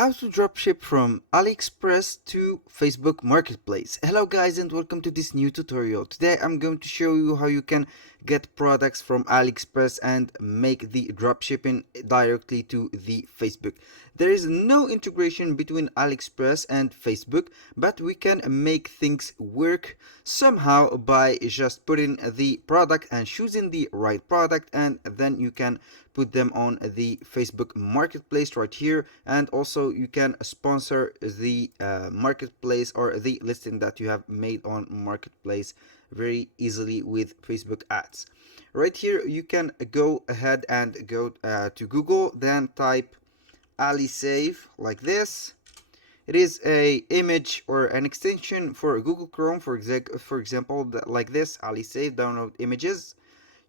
How to dropship from Aliexpress to Facebook Marketplace. Hello guys and welcome to this new tutorial. Today I'm going to show you how you can get products from Aliexpress and make the dropshipping directly to the Facebook. There is no integration between Aliexpress and Facebook, but we can make things work somehow by just putting the product and choosing the right product, and then you can put them on the Facebook Marketplace right here, and also you can sponsor the marketplace or the listing that you have made on Marketplace very easily with Facebook ads. Right here you can go ahead and go to Google, then type Alisave like this. It is a image or an extension for Google Chrome, for example, like this, Alisave, download images.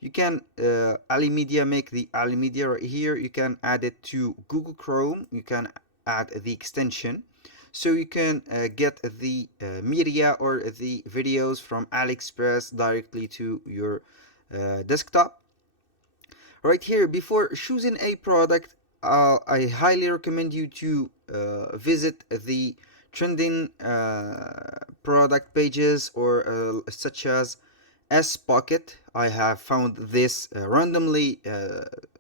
You can Alimedia, make the Alimedia right here. You can add it to Google Chrome. You can add the extension, so you can get the media or the videos from AliExpress directly to your desktop. Right here, before choosing a product, I highly recommend you to visit the trending product pages, or such as S-Pocket. I have found this randomly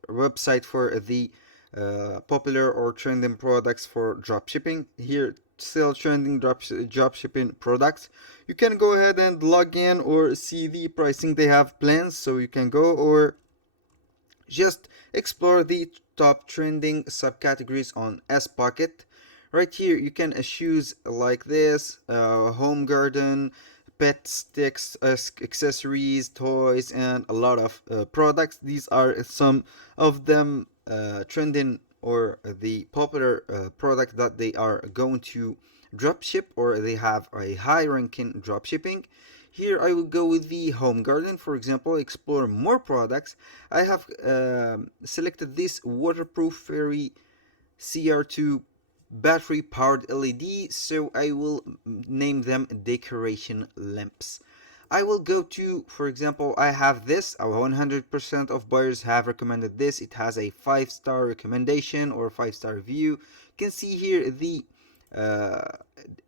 website for the popular or trending products for dropshipping. Here, still trending dropshipping products. You can go ahead and log in or see the pricing they have plans, so you can go or just explore the top trending subcategories on S-Pocket. Right here you can choose like this, home garden, pet sticks, accessories, toys, and a lot of products. These are some of them trending or the popular product that they are going to dropship, or they have a high ranking dropshipping. Here I will go with the home garden, for example, explore more products. I have selected this waterproof fairy CR2 battery powered LED, so I will name them decoration lamps. I will go to, for example, I have this, 100% of buyers have recommended this. It has a 5-star recommendation or 5-star review. You can see here the uh,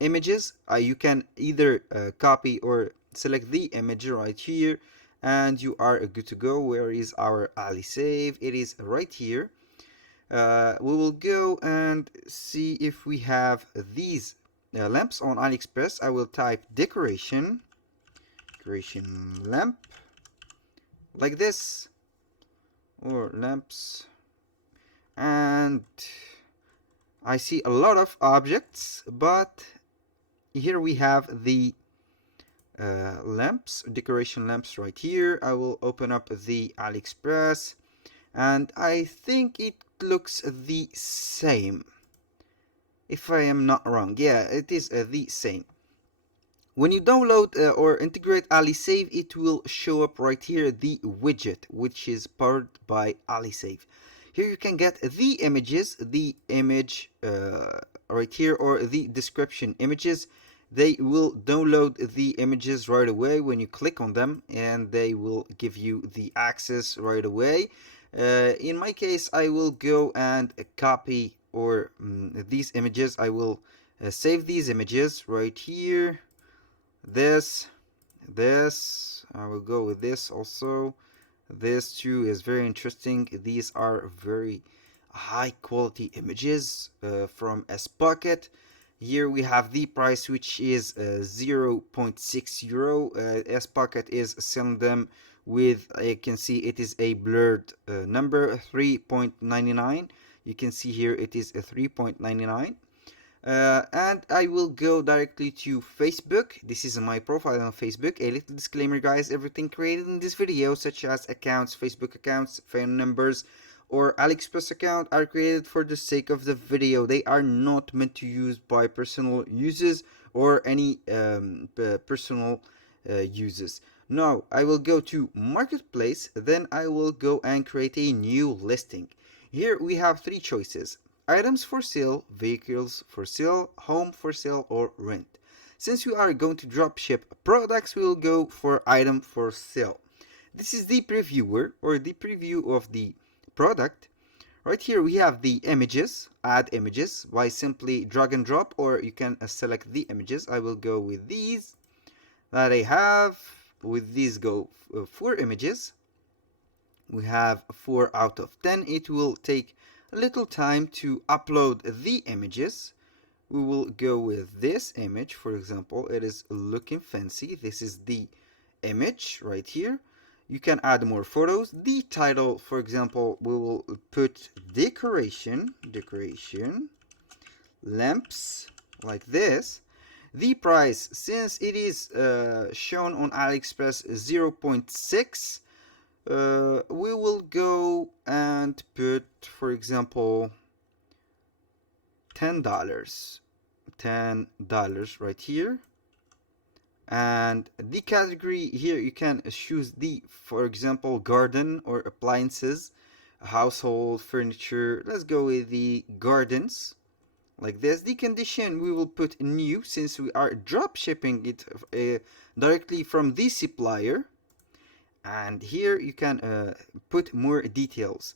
images. You can either copy or select the image right here, and you are good to go. Where is our Alisave? It is right here. We will go and see if we have these lamps on AliExpress. I will type decoration lamp like this, or lamps, and I see a lot of objects, but here we have the lamps, decoration lamps right here. I will open up the AliExpress, and I think it looks the same, if I am not wrong. Yeah, it is the same. When you download or integrate Alisave, it will show up right here, the widget, which is powered by Alisave. Here you can get the images, the image right here, or the description images. They will download the images right away when you click on them, and they will give you the access right away. In my case, I will go and copy or these images. I will save these images right here. This I will go with this also. This too is very interesting. These are very high quality images from S-Pocket. Here we have the price, which is 0.6 euro. S-Pocket is selling them with, you can see it is a blurred number, 3.99. You can see here it is a 3.99. And I will go directly to Facebook. This is my profile on Facebook. A little disclaimer, guys: everything created in this video, such as accounts, Facebook accounts, phone numbers, or AliExpress account, are created for the sake of the video. They are not meant to use by personal uses or any personal uses. Now I will go to Marketplace, then I will go and create a new listing. Here we have 3 choices: items for sale, vehicles for sale, home for sale, or rent. Since we are going to drop ship products, we will go for item for sale. This is the previewer, or the preview of the product. Right here we have the images, add images by simply drag and drop, or you can select the images. I will go with these that I have. With these go 4 images. We have 4 out of 10. It will take a little time to upload the images. We will go with this image, for example. It is looking fancy. This is the image right here. You can add more photos. The title, for example, we will put decoration lamps, like this. The price, since it is shown on Aliexpress 0.6, we will go and put, for example, $10. $10 right here. And the category here, you can choose the, for example, garden or appliances, household furniture. Let's go with the gardens, like this. The condition, we will put new, since we are drop shipping it directly from the supplier. And here you can put more details.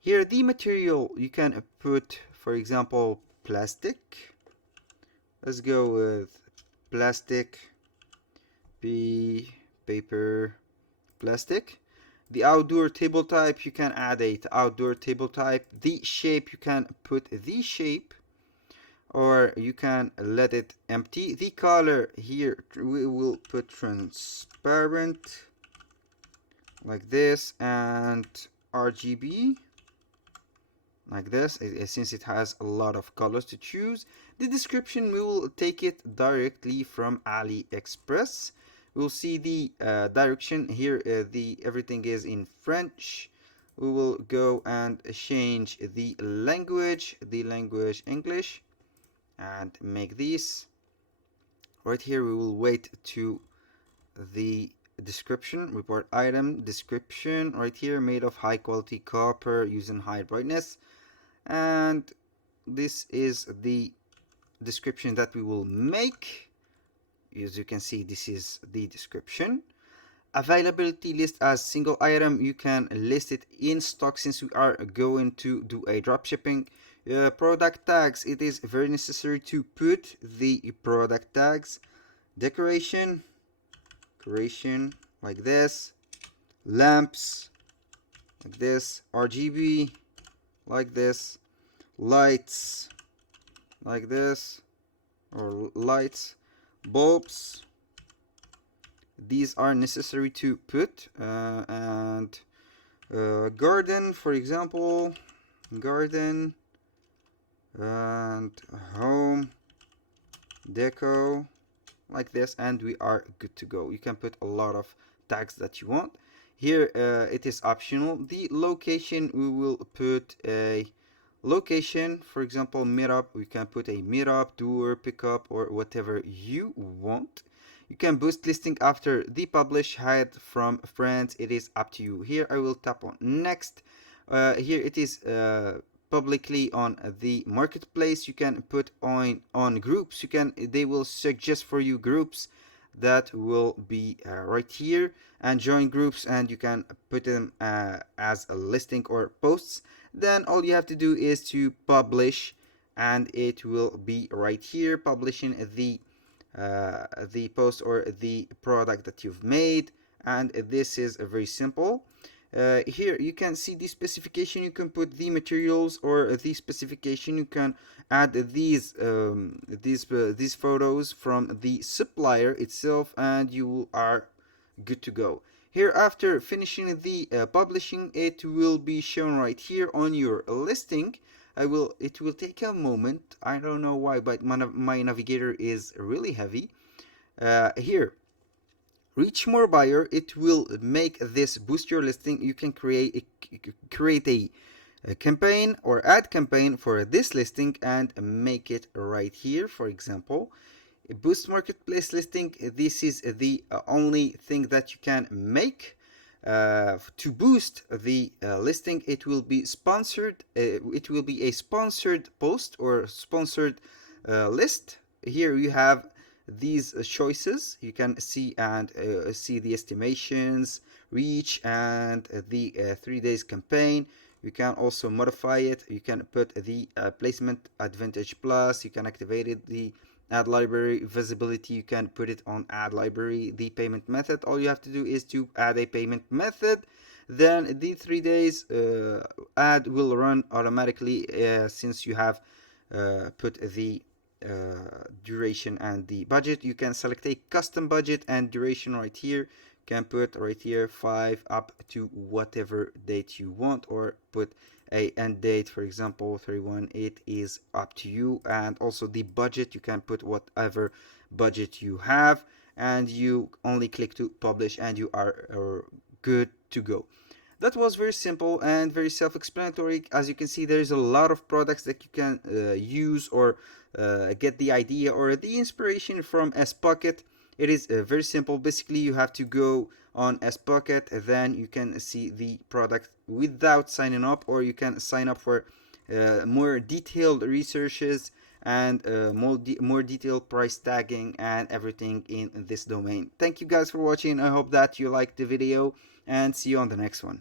Here the material, you can put, for example, plastic. Let's go with plastic, paper, plastic. The outdoor table type, you can add a outdoor table type. The shape, you can put the shape, or you can let it empty. The color, here we will put transparent, like this, and RGB, like this, since it has a lot of colors to choose. The description, we will take it directly from Aliexpress. We'll see the direction here. The everything is in French. We will go and change the language English, and make this right here. We will wait to the description, report item description right here, made of high quality copper using high brightness. And this is the description that we will make. As you can see, this is the description. Availability list as single item, you can list it in stock, since we are going to do a drop shipping. Product tags, it is very necessary to put the product tags. Decoration, like this. Lamps, like this. RGB, like this. Lights, like this, or lights. Bulbs, these are necessary to put. And garden, for example, garden, and home deco, like this, and we are good to go. You can put a lot of tags that you want. Here it is optional. The location, we will put a location, for example, meetup. We can put a meetup, tour, pickup, or whatever you want. You can boost listing after the publish, hide from friends. It is up to you. Here I will tap on next. Here it is publicly on the marketplace. You can put on groups. They will suggest for you groups that will be right here, and join groups, and you can put them as a listing or posts. Then all you have to do is to publish, and it will be right here, publishing the post or the product that you've made. And this is very simple. Here you can see the specification. You can put the materials or the specification. You can add these photos from the supplier itself, and you are good to go. Here, after finishing the publishing, it will be shown right here on your listing. It will take a moment. I don't know why, but my navigator is really heavy. Here, reach more buyer. It will make this boost your listing. You can create a campaign or add campaign for this listing and make it right here. For example, a boost marketplace listing. This is the only thing that you can make to boost the listing. It will be sponsored. It will be a sponsored post or sponsored list. Here you have these choices. You can see and see the estimations, reach, and the 3 days campaign. You can also modify it. You can put the placement advantage plus. You can activate it, the ad library visibility. You can put it on ad library. The payment method, all you have to do is to add a payment method. Then the 3 days ad will run automatically since you have put the duration and the budget. You can select a custom budget and duration right here. Can put right here 5 up to whatever date you want, or put a end date, for example 31. It is up to you. And also the budget, you can put whatever budget you have, and you only click to publish and you are good to go. That was very simple and very self-explanatory. As you can see, there's a lot of products that you can use, or get the idea or the inspiration from S-Pocket. It is very simple. Basically, you have to go on S-Pocket, then you can see the product without signing up, or you can sign up for more detailed researches and more detailed price tagging and everything in this domain. Thank you guys for watching. I hope that you liked the video, and see you on the next one.